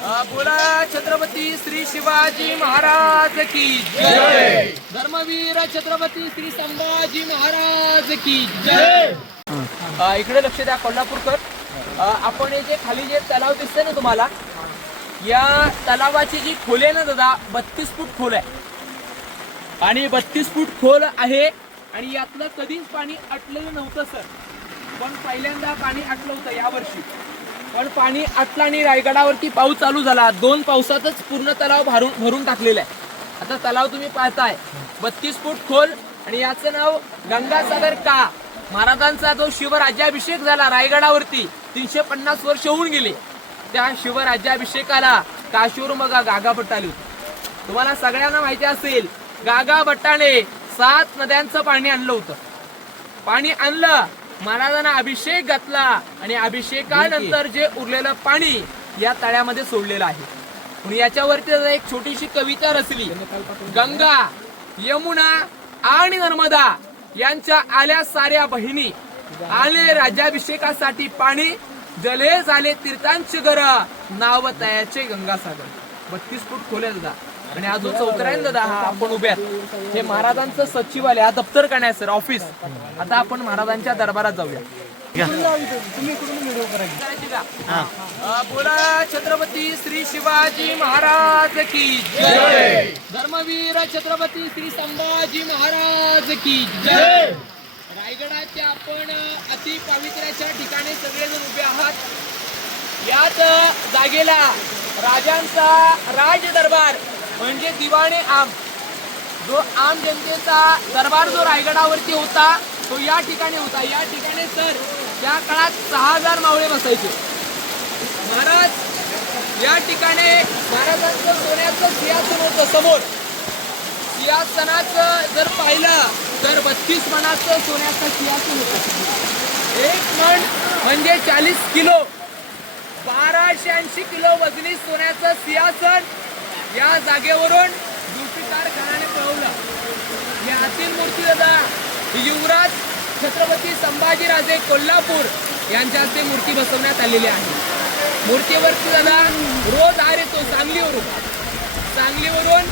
बोला छत्रपती श्री शिवाजी महाराज की जय। धर्मवीर छत्रपती श्री संभाजी महाराज की जय। इकडे लक्ष द्या कोल्हापूरकर. आपण हे जे खाली जे तलाव दिसतंय ना तुम्हाला, या तलावाची जी खोल आहे ना दादा, 32 फूट खोल आहे. आणि 32 फूट खोल आहे आणि यातलं कधीच पाणी आटलेलं नव्हतं सर. पण पहिल्यांदा पाणी आटलं होतं यावर्षी. पण पाणी आटलं आणि रायगडावरती पाऊस चालू झाला. 2 पावसातच पूर्ण तलाव भरून टाकलेला आहे. आता तलाव तुम्ही पाहताय 32 फूट खोल आणि याचं नाव गंगासागर का. महाराजांचा जो शिवराज्याभिषेक झाला रायगडावरती 350 वर्ष होऊन गेले. त्या शिवराज्याभिषेकाला काशीवरून बघा गागा भट्ट आली होती. तुम्हाला सगळ्यांना माहिती असेल, गागा भट्टाने 7 नद्यांचं पाणी आणलं होतं. पाणी आणलं, महाराजांना अभिषेक घातला आणि अभिषेकानंतर जे उरलेलं पाणी या तळ्यामध्ये सोडलेलं आहे. म्हणून याच्यावरती एक छोटीशी कविता रचली. गंगा, यमुना आणि नर्मदा यांच्या आल्या साऱ्या बहिणी, आले राज्याभिषेकासाठी पाणी, जले झाले तीर्थांचे घर, नाव तयाचे गंगासागर. 32 फूट खोल आहे दादा. आणि हा जो चौथरा आहे दादा, हा आपण उभ्यात, हे महाराजांचं सचिवालय, हा दप्तर काय सर, ऑफिस. आता आपण महाराजांच्या दरबारात जाऊया. बोला छत्रपती श्री शिवाजी महाराज की जय. धर्मवीर छत्रपती श्री संभाजी महाराज की जय. रायगडाच्या आपण अति पवित्र्याच्या ठिकाणी सगळेजण उभे आहात. याच जागेला राजांचा राज दरबार म्हणजे दिवाणे आम, जो आम जनतेचा दरबार जो रायगडावरती होता तो या ठिकाणी होता. या ठिकाणी सर त्या काळात 6000 मावळे बसायचे. महाराज या ठिकाणी महाराजांचं सोन्याचं सिंहासन होतं समोर. सिंहासनाचं जर पाहिलं तर 32 मणाचं सोन्याचं सिंहासन होतं. 1 मण म्हणजे 40 किलो, 1280 किलो वजनी सोन्याचं सिंहासन या जागेवरून जुल्फिकार खानाने पळवलं. या आतील मूर्ती दादा युवराज छत्रपती संभाजीराजे कोल्हापूर यांच्या हस्ते मूर्ती बसवण्यात आलेली आहे. मूर्तीवरती दादा रोज हार येतो सांगलीवरून. सांगलीवरून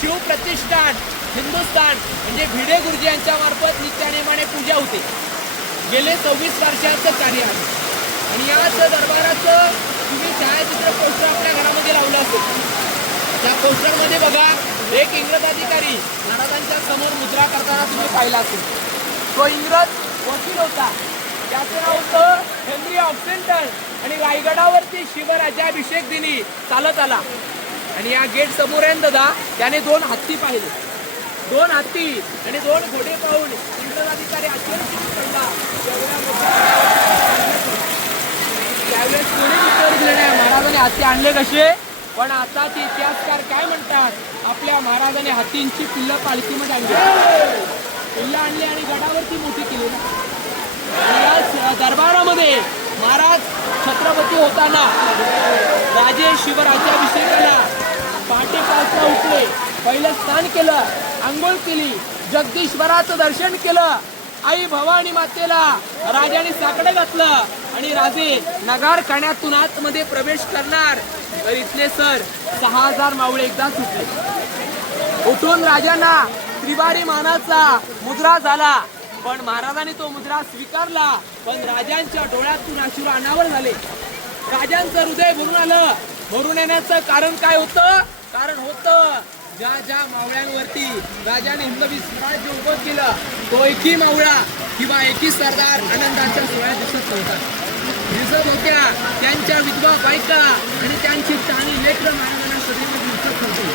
शिवप्रतिष्ठान हिंदुस्थान म्हणजे भिडे गुरुजी यांच्या मार्फत नित्यानेमाने पूजा होते. गेले 26 वर्षाचं कार्य आहे. आणि याच दरबाराचं तुम्ही छायाचित्र पोस्टर आपल्या घरामध्ये लावलं असेल. त्या पोस्टरमध्ये बघा एक इंग्रज अधिकारी महाराजांच्या समोर मुद्रा करताना तुम्ही पाहिला असेल. तो इंग्रज वकील होता. त्याचं नाव होतं हेनरी ऑक्सेंटन. आणि रायगडावरती शिवराज्याभिषेक दिनी चालत आला आणि या गेट समोर आहे दादा, त्याने 2 हत्ती पाहिले. 2 हत्ती आणि 2 घोडे पाहून इंग्रज अधिकारी आश्चर्यचकित पडला. त्यावेळेस कोणी उत्तर दिलं नाही महाराजांनी हत्ती आणले कसे. पण आता ते इतिहासकार काय म्हणतात, आपल्या महाराजांनी हत्तींची पिल्लं पालखीमध्ये आणली, पिल्लं आणली आणि गडावरती मोठी केली. या दरबारामध्ये महाराज छत्रपती होताना राजे शिवराज्याभिषेकाला पहाटे 5ला उठले, पहिलं स्नान केलं, आंघोळ केली, जगदीश्वराचं दर्शन केलं, आई भवानी मातेला राजाने साकडं घातलं आणि राजे नगार खाण्यातून आतमध्ये प्रवेश करणार. तर इथले सर 6000 मावळे एकदाच उठले. उठून राजांना त्रिवारी मानाचा मुद्रा झाला. पण महाराजांनी तो मुद्रा स्वीकारला. पण राजांच्या डोळ्यातून अश्रू अनावर झाले. राजांचं हृदय भरून आलं. भरून येण्याचं कारण काय होतं? कारण होतं ज्या ज्या मावळ्यांवरती राजाने हिंदवी स्वराज्य उभं केलं तो एकही मावळा किंवा एकही सरदार आनंदाच्या सोहळ्यात दिसत नव्हता. दिसत होत्या त्यांच्या विधवा बायका आणि त्यांची चांगली लेकरं महाराजांना सदैव दिसत होती.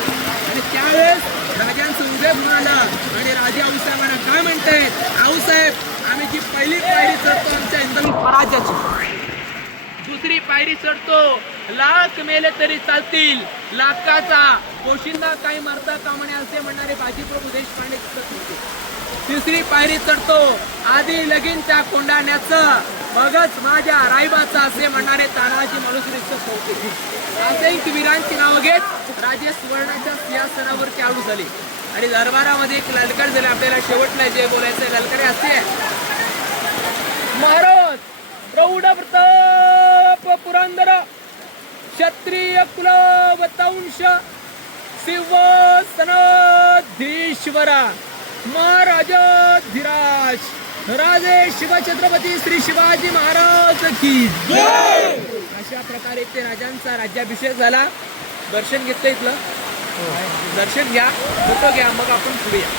आणि त्यावेळेस राजांचं हृदय भरून आलं आणि राजे आऊसाहेबांना काय म्हणतायत, आऊसाहेब आम्ही जी पहिली पायरी चढतो आमच्या हिंदवी स्वराज्याची, दुसरी पायरी चढतो लाख मेले तरी चालतील, लाखाचा पोशिंदा काही मरता कामणे असे म्हणणारे बाजीप्रभू देशपांडे दिसत होते. तिसरी पायरी चढतो आधी लगीन त्या कोंडाण्याचं, मगच माझ्या रायबाचा असे म्हणणारे तानाजी मालुसरे दिसत होते. असे वीरांची नावं घेत राजे सुवर्णाच्या सिंहासनावरती आडू झाले आणि दरबारामध्ये एक ललकार झाले. आपल्याला शेवटला जे बोलायचं ललकारे असे, महाराज प्रौढ प्रताप पुरंदर क्षत्रिय कुलवतंश सिंहासनाधीश्वरा महाराजाधिराज राजे शिवछत्रपती श्री शिवाजी महाराज की जय. अशा प्रकारे ते राजांचा राज्याभिषेक झाला. दर्शन घेतलं इथलं, दर्शन घ्या, फोटो घ्या, मग आपण पुढे या.